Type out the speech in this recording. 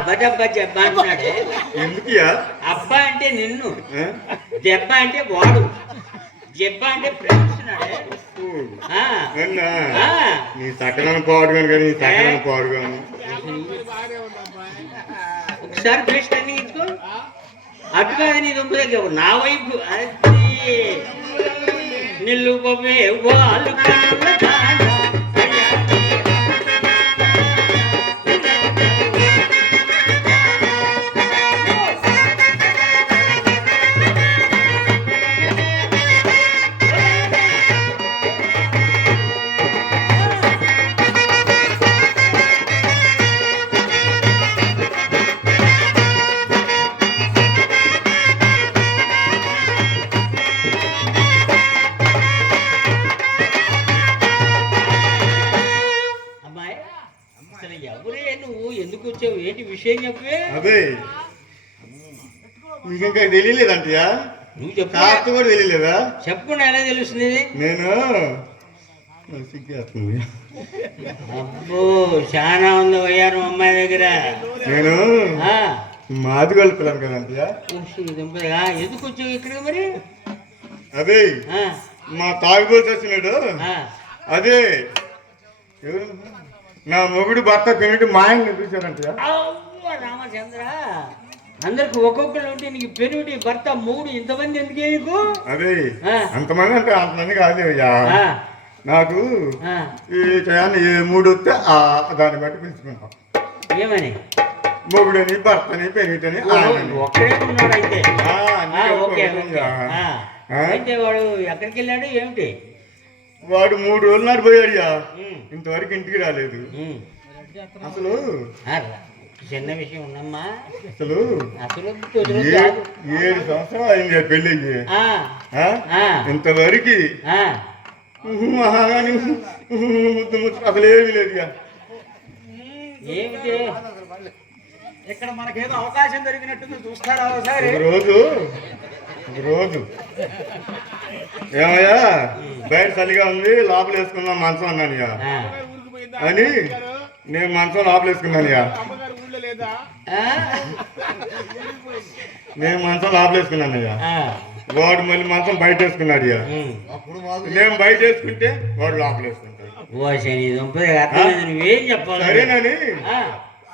అబ్బా జబ్బ అంటున్నాడే. ఎందుకు అబ్బా అంటే నిన్ను, దెబ్బ అంటే వాడు, జబ్బ అంటే ప్రేమిస్తున్నాడే. నీ సకలను పాడుగాను కానీ నీ సకలను పాడుగాను. ఒకసారి బ్రష్ అన్ని ఇచ్చుకో. అటు కాదు నీ దుంప దగ్గర నా వైపు నిల్లువే వాళ్ళు ఏంటి విషయం చెప్పే. అదే ఇంకా తెలియలేదంటయా? నువ్వు చెప్పు కూడా తెలియలేదా? చెప్పకుండా ఎలా తెలుస్తుంది? నేను అబ్బో చాలా ఉంది వయ్యారు అమ్మాయి దగ్గర. నేను మాది కలుపుతాను కదంటయా. ఎందుకు వచ్చావు ఇక్కడికి మరి? అదే మా తాగుబోతు వచ్చినాడు. అదే నా మొగుడు భర్త పెనిటి మా ఆయన చూశారంట. రామచంద్ర, అందరికి ఒక్కొక్కరు ఉంటే నీకు పెనిటి భర్త మూడు ఇంతమంది ఎందుకే నీకు? అదే అంతమంది అంటే అంతమంది కాదు నాకు. ఈ మూడు వస్తే దాన్ని బట్టి పిలుచుకుంటాం. ఏమని? మొగుడని భర్తని పెనిటని ఒక్కడే ఉన్నాడు అయితే. అయితే వాడు ఎక్కడికి వెళ్ళాడు ఏమిటి? వాడు 3 రోజుల నాడు పోయాడుయా, ఇంతవరకు ఇంటికి రాలేదు. అసలు చిన్న విషయం ఉన్నమ్మా. అసలు అసలు 7 సంవత్సరాలు అయింది పెళ్ళి. ఇంతవరకు అసలేమి లేదు. ఏమిటి ఇక్కడ మనకేదో అవకాశం దొరికినట్టు చూస్తారా? రోజు ఏమయ్యా బయట చలిగా ఉంది, లోపల వేసుకుందాం మంచం అన్నాను అని నేను మంచం లోపల వేసుకున్నాను. నేను మంచం లోపల వేసుకున్నానయ్యా. వాడు మళ్ళీ మంచం బయట వేసుకున్నాడు. నేను బయట వేసుకుంటే వాడు లోపల వేసుకుంటాడు. నువ్వేం చెప్పాలి? సరేనని